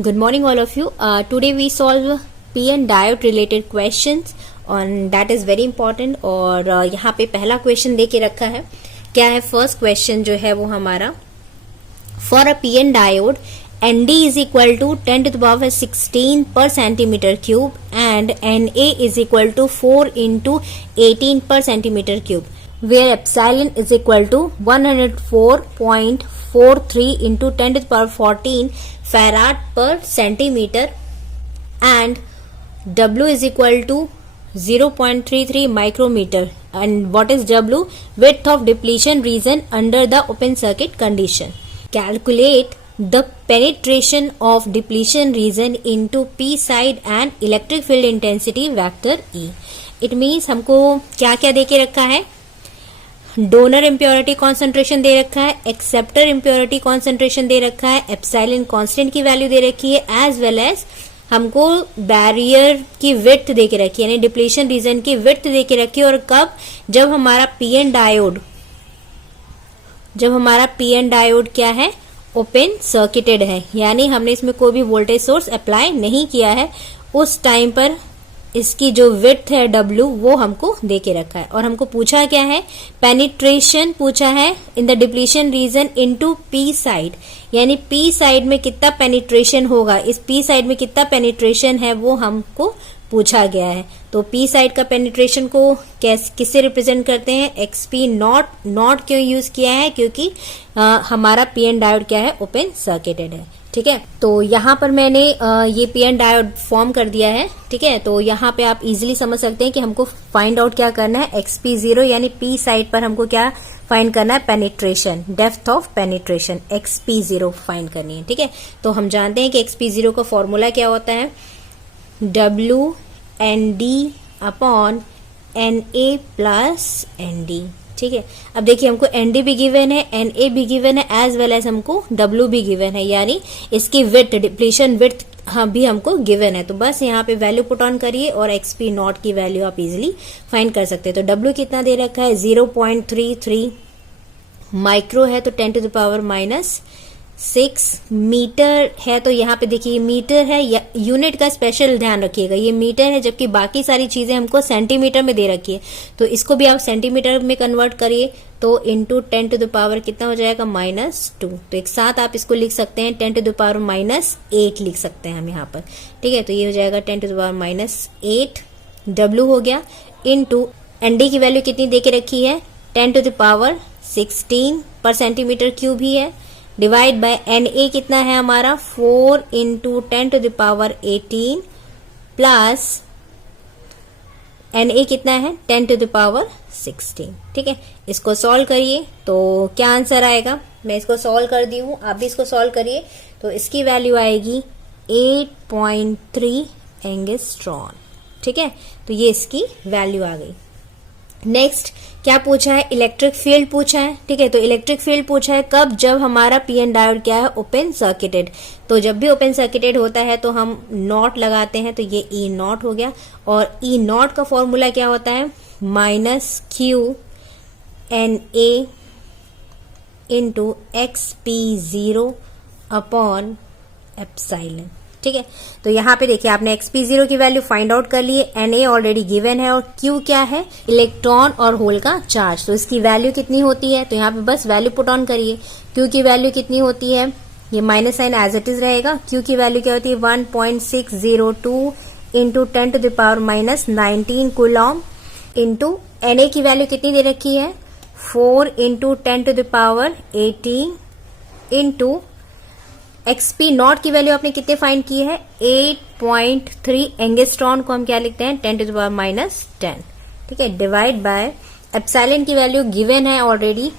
Good morning all of you. Today we solve PN diode related questions and that is very important. और यहाँ पे पहला question दे के रखा है. क्या है फर्स्ट क्वेश्चन जो है वो हमारा, for a PN diode ND is equal to 10 to the power 16 per centimeter cube and NA is equal to 4 into 18 per centimeter cube, where epsilon is equal to 104.43 into 10 to the power 14 farad per centimeter and W is equal to 0.33 micrometer. And what is W? Width of depletion region under the open circuit condition. Calculate the penetration of depletion region into P side and electric field intensity vector E. It means हमको क्या क्या दे के रखा है, donor impurity concentration दे रखा है, acceptor impurity concentration दे रखा है, एप्सिलॉन कांस्टेंट की वैल्यू दे रखी है, एज वेल एज हमको बैरियर की विड्थ दे के रखी है, यानी डिप्लीशन रीजन की विड्थ दे के रखी है. और कब? जब हमारा पीएन डायोड क्या है, ओपन सर्किटेड है, यानी हमने इसमें कोई भी वोल्टेज सोर्स अप्लाई नहीं किया है. उस टाइम पर इसकी जो विड्थ है W वो हमको दे के रखा है. और हमको पूछा क्या है, पेनिट्रेशन पूछा है in the depletion region into P side, यानी P साइड में कितना पेनिट्रेशन होगा, इस P साइड में कितना पेनिट्रेशन है वो हमको पूछा गया है. तो P साइड का पेनिट्रेशन को किससे रिप्रेजेंट करते हैं, XP नॉट. नॉट क्यों यूज किया है, क्योंकि हमारा PN डायोड क्या है, ओपन सर्किटेड है. ठीक है, तो यहाँ पर मैंने ये PN डायोड फॉर्म कर दिया है. ठीक है, तो यहाँ पे आप इजीली समझ सकते हैं कि हमको फाइंड आउट क्या करना है, XP0 यानी P साइड पर हमको क्या फाइंड करना है, penetration, depth of penetration XP0 find करनी है. ठीक है, तो हम जानते हैं कि XP0 का फॉर्मूला क्या होता है, WND upon NA plus ND. ठीक है, अब देखिए हमको ND भी गिवन है, NA भी गिवन है, एज वेल एज हमको W भी गिवन है, यानी इसकी विड्थ, डिप्लीशन विड्थ भी हमको गिवन है. तो बस यहाँ पे वैल्यू पुट ऑन करिए और XP नॉट की वैल्यू आप इजीली फाइंड कर सकते हैं. तो W कितना दे रखा है, 0.33 माइक्रो है, तो 10 टू द पावर -6 मीटर है. तो यहाँ पे देखिए मीटर है, यूनिट का स्पेशल ध्यान रखिएगा, ये मीटर है, जबकि बाकी सारी चीजें हमको सेंटीमीटर में दे रखी है. तो इसको भी आप सेंटीमीटर में कन्वर्ट करिए, तो इंटू 10 टू द पावर कितना हो जाएगा, -2. तो एक साथ आप इसको लिख सकते हैं, 10 टू द पावर -8 लिख सकते हैं हम यहाँ पर. ठीक है, तो ये हो जाएगा 10 टू द पावर -8 W हो गया, इंटू ND की वैल्यू कितनी दे के रखी है, 10 टू द पावर 16 पर सेंटीमीटर क्यूब ही है, डिवाइड बाय NA कितना है हमारा, 4 into 10 to the power 18 plus NA कितना है, 10 टू द पावर 16. ठीक है, इसको सॉल्व करिए तो क्या आंसर आएगा, मैं इसको सॉल्व कर दी हूं, आप भी इसको सॉल्व करिए. तो इसकी वैल्यू आएगी 8.3 एंगस्ट्रॉन. ठीक है, तो ये इसकी वैल्यू आ गई. नेक्स्ट क्या पूछा है, इलेक्ट्रिक फील्ड पूछा है. ठीक है, तो इलेक्ट्रिक फील्ड पूछा है कब, जब हमारा PN डायोड क्या है, ओपन सर्किटेड. तो जब भी ओपन सर्किटेड होता है तो हम नॉट लगाते हैं, तो ये E नॉट हो गया. और E नॉट का फॉर्मूला क्या होता है, -QNA into XP0 upon epsilon. ठीक है, तो यहाँ पे देखिए आपने XP0 की वैल्यू फाइंड आउट कर ली है, NA ऑलरेडी गिवन है, और Q क्या है, इलेक्ट्रॉन और होल का चार्ज. तो इसकी वैल्यू कितनी होती है, तो यहाँ पे बस वैल्यू पुट ऑन करिए. Q की वैल्यू कितनी होती है, ये minus sign as it is रहेगा. Q की वैल्यू क्या होती है, 1.602 into 10 to the power -19 coulomb, into NA की वैल्यू कितनी दे रखी है, 4 into 10 to the power 18 into XP naught की वैल्यू आपने कितने फाइंड की है, 8.3 एंगस्ट्रॉन को हम क्या लिखते हैं, 10 टू द पावर -10. ठीक है, डिवाइड बाय एप्सिलॉन की वैल्यू गिवन है already,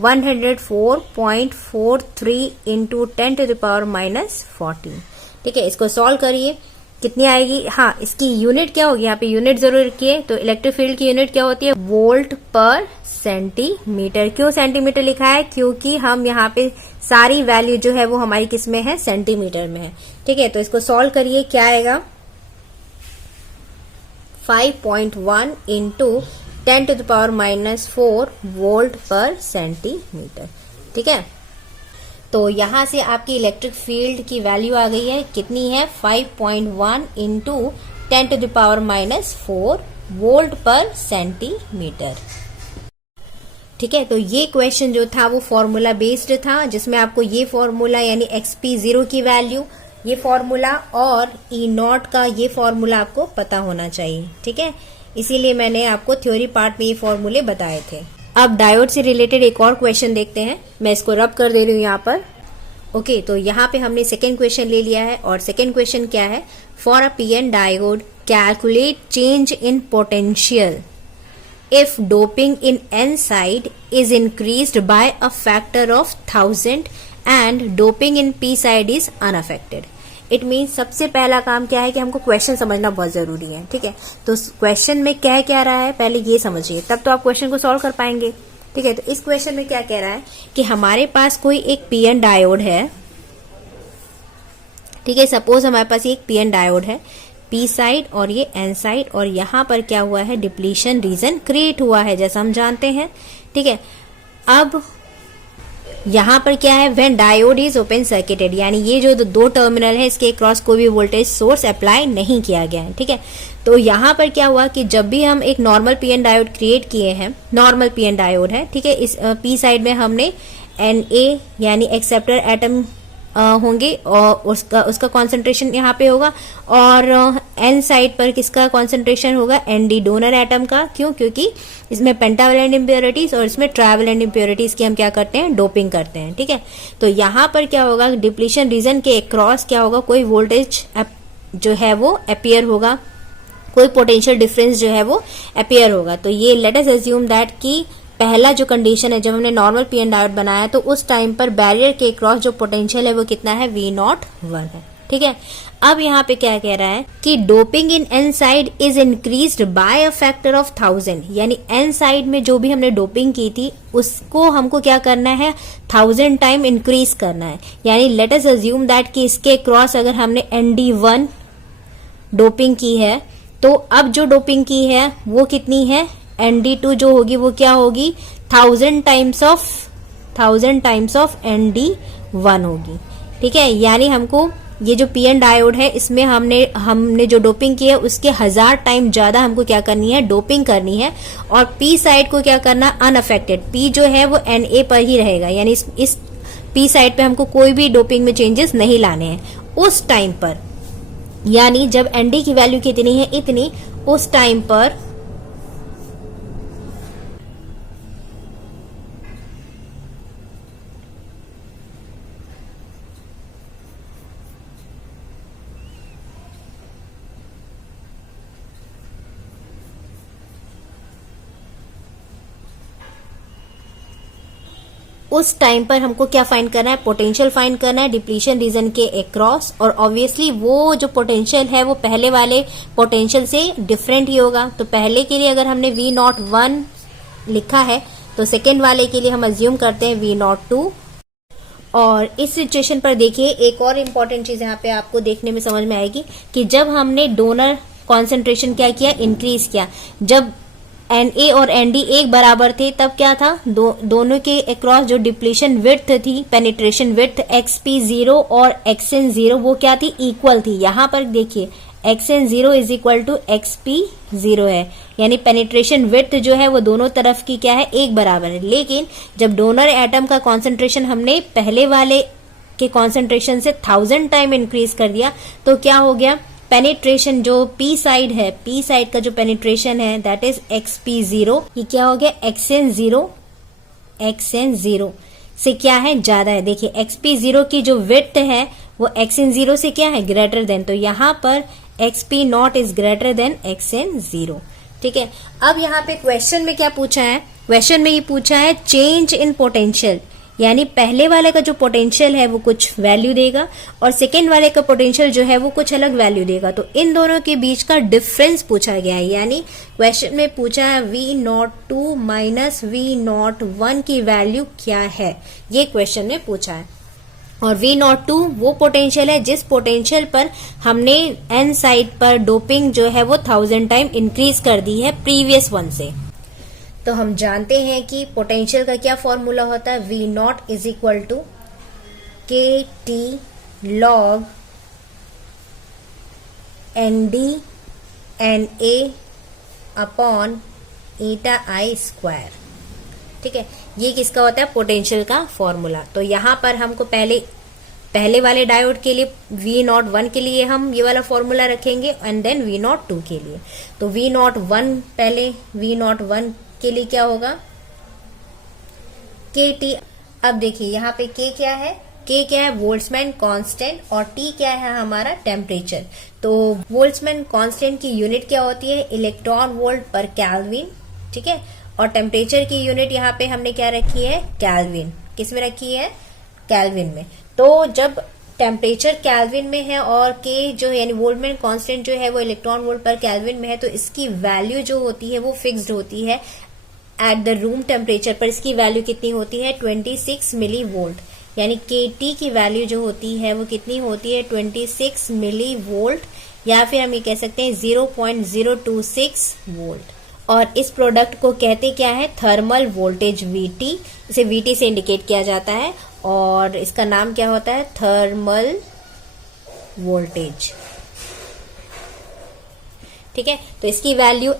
104.43 into 10 to the power -14. ठीक है, इसको सॉल्व करिए, कितनी आएगी, हाँ इसकी यूनिट क्या होगी, यहाँ पे यूनिट जरूर रखिए. तो इलेक्ट्रिक फील्ड की यूनिट क्या होती है, वोल्ट पर सेंटीमीटर. क्यों सेंटीमीटर लिखा है, क्योंकि हम यहाँ पे सारी वैल्यू जो है वो हमारी किस में है, सेंटीमीटर में है. ठीक है, तो इसको सॉल्व करिए, क्या आएगा, 5.1 into 10 to the power -4 volt per centimetre. ठीक है, तो यहां से आपकी इलेक्ट्रिक फील्ड की वैल्यू आ गई है, कितनी है 5.1 इंटू 10⁻⁻4 वोल्ट पर सेंटीमीटर। ठीक है, तो ये क्वेश्चन जो था वो फॉर्मूला बेस्ड था, जिसमें आपको ये फॉर्मूला यानी XP0 की वैल्यू, ये फॉर्मूला और E0 का ये फॉर्मूला आपको पता होना चाहिए। ठीक है, इसीलिए मैंने आपको थ्योरी पार्ट में ये फॉर्मूले बताए थे। अब डायोड से रिलेटेड एक और क्वेश्चन देखते हैं, मैं इसको रब कर दे रही हूँ यहाँ पर। ओके, तो यहाँ पे हमने सेकेंड क्वेश्चन ले लिया है, और सेकेंड क्वेश्चन क्या है, for a PN diode calculate change in potential if doping in N side is increased by a factor of 1000 and doping in P side is unaffected। It means सबसे पहला काम क्या है कि हमको क्वेश्चन समझना बहुत जरूरी है। ठीक है, तो क्वेश्चन में कह क्या रहा है पहले ये समझिए, तब तो आप क्वेश्चन को सॉल्व कर पाएंगे। ठीक है, तो इस क्वेश्चन में क्या कह रहा है कि हमारे पास कोई एक PN डायोड है। ठीक है, सपोज हमारे पास एक PN डायोड है, P साइड और ये N साइड, और यहाँ पर क्या हुआ है, डिप्लीशन रीजन क्रिएट हुआ है जैसा हम जानते हैं। ठीक है, अब यहाँ पर क्या है, when diode is open circuited, यानी ये जो दो टर्मिनल है इसके क्रॉस कोई भी वोल्टेज सोर्स अप्लाई नहीं किया गया है। ठीक है, तो यहाँ पर क्या हुआ कि जब भी हम एक नॉर्मल PN डायोड क्रिएट किए हैं, नॉर्मल PN डायोड है, ठीक है, इस P साइड में हमने Na यानी एक्सेप्टर एटम होंगे और उसका कॉन्सेंट्रेशन यहाँ पे होगा, और N साइड पर किसका कॉन्सेंट्रेशन होगा, Nd डोनर एटम का। क्यों, क्योंकि इसमें पेंटावेलेंट इम्प्योरिटीज और इसमें ट्राइवेलेंट इम्प्योरिटीज की हम क्या करते हैं, डोपिंग करते हैं। ठीक है, तो यहाँ पर क्या होगा, डिप्लीशन रीजन के अक्रॉस क्या होगा, कोई वोल्टेज जो है वो अपियर होगा, कोई पोटेंशियल डिफरेंस जो है वो अपियर होगा। तो ये लेट अस अज्यूम दैट कि पहला जो कंडीशन है, जब हमने नॉर्मल PN डायोड बनाया तो उस टाइम पर बैरियर के क्रॉस जो पोटेंशियल है वो कितना है, V01 है। ठीक है, अब यहाँ पे क्या कह रहा है कि doping in N side is increased by a factor of 1000, यानी N साइड में जो भी हमने डोपिंग की थी उसको हमको क्या करना है, 1000 टाइम इंक्रीज करना है। यानी लेट अस अज्यूम दैट कि इसके क्रॉस अगर हमने Nd1 डोपिंग की है, तो अब जो डोपिंग की है वो कितनी है, Nd2 जो होगी वो क्या होगी, 1000 टाइम्स ऑफ Nd1 होगी। ठीक है, यानी हमको ये जो PN डायोड है इसमें हमने जो डोपिंग की है उसके 1000 टाइम ज्यादा हमको क्या करनी है, डोपिंग करनी है। और P साइड को क्या करना, अनअफेक्टेड, P जो है वो Na पर ही रहेगा, यानी इस P साइड पे हमको कोई भी डोपिंग में चेंजेस नहीं लाने हैं उस टाइम पर। यानी जब Nd की वैल्यू कितनी है, इतनी, उस टाइम पर उस टाइम पर हमको क्या फाइंड करना है, पोटेंशियल फाइंड करना है डिप्लीशन रीजन के अक्रॉस। और ऑब्वियसली वो जो पोटेंशियल है वो पहले वाले पोटेंशियल से डिफरेंट ही होगा। तो पहले के लिए अगर हमने V01 लिखा है तो सेकेंड वाले के लिए हम अज्यूम करते हैं V02। और इस सिचुएशन पर देखिए एक और इम्पॉर्टेंट चीज यहाँ पे आपको देखने में समझ में आएगी कि जब हमने डोनर कॉन्सेंट्रेशन क्या किया, इंक्रीज किया, जब Na और Nd एक बराबर थे तब क्या था, दोनों के अक्रॉस जो डिप्लीशन विड्थ थी, पेनिट्रेशन विड्थ XP0 और XN0 वो क्या थी, इक्वल थी। यहाँ पर देखिए XN0 is equal to XP0 है, यानी पेनिट्रेशन विड्थ जो है वो दोनों तरफ की क्या है, एक बराबर है। लेकिन जब डोनर एटम का कॉन्सेंट्रेशन हमने पहले वाले के कॉन्सेंट्रेशन से 1000 टाइम इंक्रीज कर दिया तो क्या हो गया, पेनिट्रेशन जो P साइड है, P साइड का जो पेनिट्रेशन है दैट इज XP0, ये क्या हो गया, XN0 से क्या है, ज्यादा है। देखिए XP0 की जो विड्थ है वो XN0 से क्या है, ग्रेटर देन। तो यहाँ पर XP0 is greater than XN0। ठीक है, अब यहाँ पे क्वेश्चन में क्या पूछा है, क्वेश्चन में ये पूछा है चेंज इन पोटेंशियल, यानी पहले वाले का जो पोटेंशियल है वो कुछ वैल्यू देगा और सेकेंड वाले का पोटेंशियल जो है वो कुछ अलग वैल्यू देगा। तो इन दोनों के बीच का डिफरेंस पूछा गया है, यानी क्वेश्चन में पूछा है V02 माइनस V01 की वैल्यू क्या है, ये क्वेश्चन में पूछा है। और V02 वो पोटेंशियल है जिस पोटेंशियल पर हमने N साइड पर डोपिंग जो है वो 1000 टाइम इंक्रीज कर दी है प्रीवियस वन से। तो हम जानते हैं कि पोटेंशियल का क्या फॉर्मूला होता है, V0 is equal to K T log N D N A upon eta I square. ठीक है, ये किसका होता है, पोटेंशियल का फॉर्मूला। तो यहां पर हमको पहले वाले डायोड के लिए V01 के लिए हम ये वाला फॉर्मूला रखेंगे एंड देन V02 के लिए। तो V01 पहले, V01 के लिए क्या होगा, KT। अब देखिए यहाँ पे K क्या है, K क्या है, बोल्ट्जमैन कांस्टेंट, और T क्या है हमारा टेम्परेचर। तो बोल्ट्जमैन कांस्टेंट की यूनिट क्या होती है, इलेक्ट्रॉन वोल्ट पर केल्विन। ठीक है, और टेम्परेचर की यूनिट यहाँ पे हमने क्या रखी है, केल्विन। किस में रखी है, केल्विन में। तो जब टेम्परेचर केल्विन में है और K जो यानी बोल्ट्जमैन कांस्टेंट जो है वो इलेक्ट्रॉन वोल्ट पर केल्विन में है, तो इसकी वैल्यू जो होती है वो फिक्स्ड होती है। एट द रूम टेम्परेचर पर इसकी वैल्यू कितनी होती है, 26 मिली वोल्ट। यानी KT की वैल्यू जो होती है वो कितनी होती है, 26 मिली वोल्ट, या फिर हम ये कह सकते हैं 0.026 वोल्ट। और इस प्रोडक्ट को कहते क्या है, थर्मल वोल्टेज VT। इसे VT से इंडिकेट किया जाता है और इसका नाम क्या होता है, थर्मल वोल्टेज। ठीक है, तो इसकी वैल्यू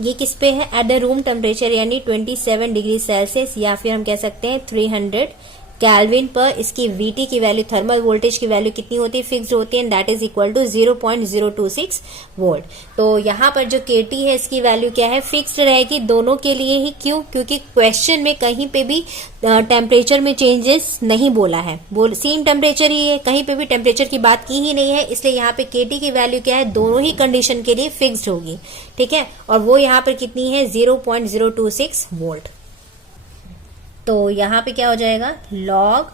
ये किस पे है, एट द रूम टेम्परेचर यानी 27 डिग्री सेल्सियस, या फिर हम कह सकते हैं 300 केल्विन पर इसकी VT की वैल्यू, थर्मल वोल्टेज की वैल्यू कितनी होती है, फिक्स्ड होती है, that is equal to 0.026 volt. तो यहाँ पर जो KT है इसकी वैल्यू क्या है, फिक्स्ड रहेगी दोनों के लिए ही। क्यों, क्योंकि क्वेश्चन में कहीं पे भी टेम्परेचर में चेंजेस नहीं बोला है, सेम टेम्परेचर ही है, कहीं पे भी टेम्परेचर की बात की ही नहीं है, इसलिए यहाँ पे KT की वैल्यू क्या है, दोनों ही कंडीशन के लिए फिक्स्ड होगी। ठीक है, और वो यहाँ पर कितनी है, 0.026 वोल्ट। तो यहां पे क्या हो जाएगा, log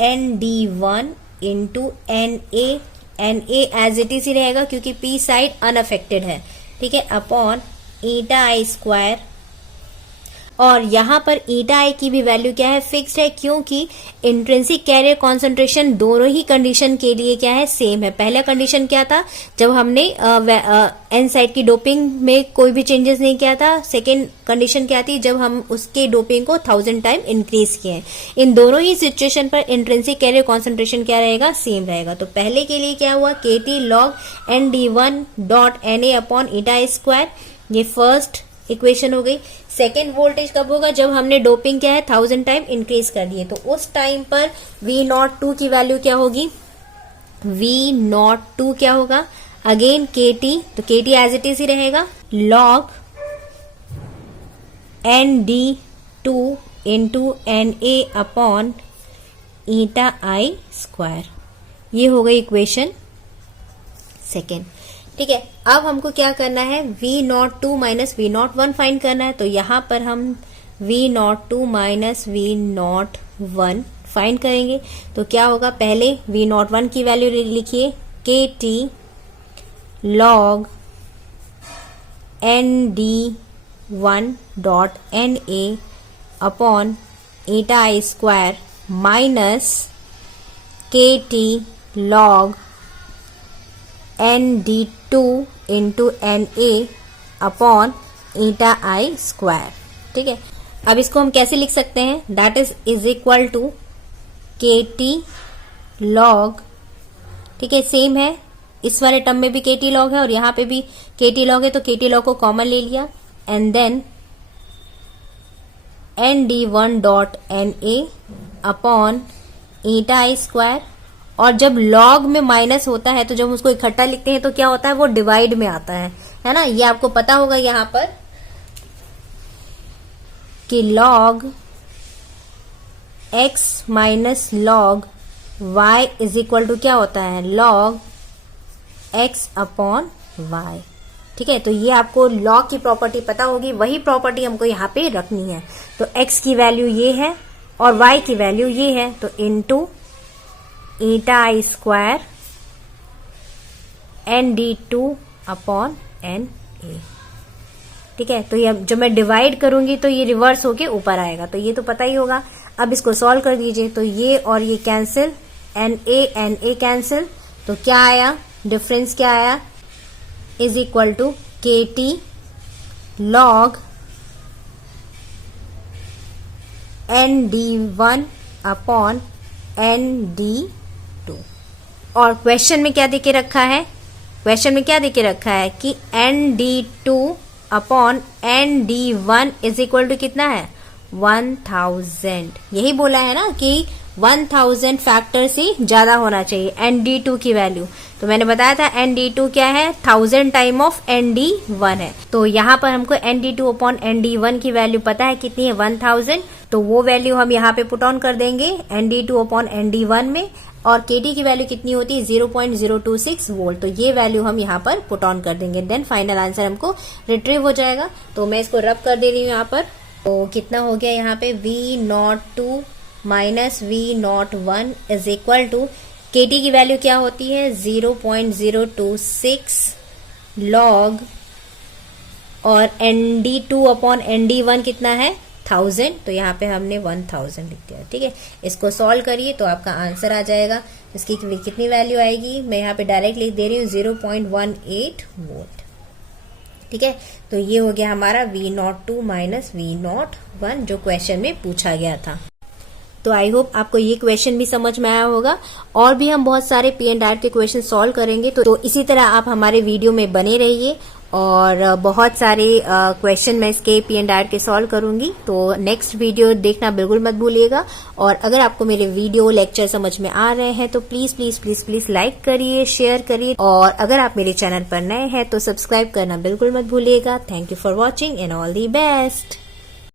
ND1 into NA as it is ही रहेगा क्योंकि P साइड अनअफेक्टेड है। ठीक है, अपॉन ईटा आई स्क्वायर, और यहां पर ईटा आई की भी वैल्यू क्या है, फिक्स्ड है, क्योंकि इंट्रिंसिक कैरियर कॉन्सेंट्रेशन दोनों ही कंडीशन के लिए क्या है, सेम है। पहला कंडीशन क्या था, जब हमने एन साइड की डोपिंग में कोई भी चेंजेस नहीं किया था। सेकेंड कंडीशन क्या थी, जब हम उसके डोपिंग को 1000 टाइम इंक्रीज किए। इन दोनों ही सिचुएशन पर इंट्रिंसिक कैरियर कॉन्सेंट्रेशन क्या रहेगा, सेम रहेगा। तो पहले के लिए क्या हुआ, KT log ND1 dot NA upon eta I square, ये फर्स्ट इक्वेशन हो गई। सेकेंड वोल्टेज कब होगा, जब हमने डोपिंग क्या है 1000 टाइम इंक्रीज कर दिए, तो उस टाइम पर V02 की वैल्यू क्या होगी, V02 क्या होगा, अगेन KT, तो KT एज इट इज ही रहेगा, log ND2 into NA upon eta I square. ये हो गई इक्वेशन सेकेंड। ठीक है, अब हमको क्या करना है, V02 माइनस V01 फाइंड करना है। तो यहां पर हम V02 माइनस V01 फाइंड करेंगे। तो क्या होगा, पहले V01 की वैल्यू लिखिए, KT log ND1 dot NA upon eta I square minus KT log ND2 into NA upon eta I square. ठीक है, अब इसको हम कैसे लिख सकते हैं, that is equal to KT log, ठीक है सेम है, इस वाले टर्म में भी KT log है और यहां पे भी KT log है, तो KT log को कॉमन ले लिया, and then ND1 dot NA upon eta I square. और जब लॉग में माइनस होता है तो जब उसको इकट्ठा लिखते हैं तो क्या होता है, वो डिवाइड में आता है ना, ये आपको पता होगा यहां पर कि log x minus log y is equal to क्या होता है, लॉग x अपॉन y। ठीक है, तो ये आपको लॉग की प्रॉपर्टी पता होगी, वही प्रॉपर्टी हमको यहाँ पे रखनी है। तो x की वैल्यू ये है और y की वैल्यू ये है, तो into eta I square ND2 upon NA। ठीक है, तो ये जो मैं डिवाइड करूंगी तो ये रिवर्स होके ऊपर आएगा, तो ये तो पता ही होगा। अब इसको सॉल्व कर दीजिए, तो ये और ये कैंसिल, NA कैंसिल, तो क्या आया, डिफरेंस क्या आया, is equal to KT log ND1 upon ND2। और क्वेश्चन में क्या देके रखा है, क्वेश्चन में क्या देके रखा है कि ND2 upon ND1 is equal to कितना है 1000। यही बोला है ना कि 1000 फैक्टर से ज्यादा होना चाहिए ND2 की वैल्यू। तो मैंने बताया था ND2 क्या है 1000 टाइम ऑफ ND1 है। तो यहाँ पर हमको ND2 अपॉन ND1 की वैल्यू पता है कितनी है 1000। तो वो वैल्यू हम यहाँ पे पुट ऑन कर देंगे ND2 अपॉन ND1 में। और KT की वैल्यू कितनी होती है 0.026 वोल्ट। तो ये वैल्यू हम यहाँ पर पुट ऑन कर देंगे, देन फाइनल आंसर हमको रिट्रीव हो जाएगा। तो मैं इसको रब कर दे रही हूँ यहाँ पर। तो कितना हो गया यहाँ पे V02 minus V01 is equal to KT की वैल्यू क्या होती है 0.026 लॉग, और ND2 अपॉन ND1 कितना है 1000। तो यहाँ पे हमने 1000 लिख दिया। ठीक है, इसको सॉल्व करिए तो आपका आंसर आ जाएगा। इसकी कितनी वैल्यू आएगी, मैं यहाँ पे डायरेक्ट लिख दे रही हूँ 0.18 वोल्ट। ठीक है, तो ये हो गया हमारा V02 माइनस V01 जो क्वेश्चन में पूछा गया था। तो आई होप आपको ये क्वेश्चन भी समझ में आया होगा। और भी हम बहुत सारे पी एंड आर के क्वेश्चन सॉल्व करेंगे, तो इसी तरह आप हमारे वीडियो में बने रहिए। और बहुत सारे क्वेश्चन मैं इसके पी एंड आर के सॉल्व करूंगी। तो नेक्स्ट वीडियो देखना बिल्कुल मत भूलिएगा। और अगर आपको मेरे वीडियो लेक्चर समझ में आ रहे हैं तो please please please please like करिए, शेयर करिए। और अगर आप मेरे चैनल पर नए हैं तो सब्सक्राइब करना बिल्कुल मत भूलिएगा। Thank you for watching and all the best.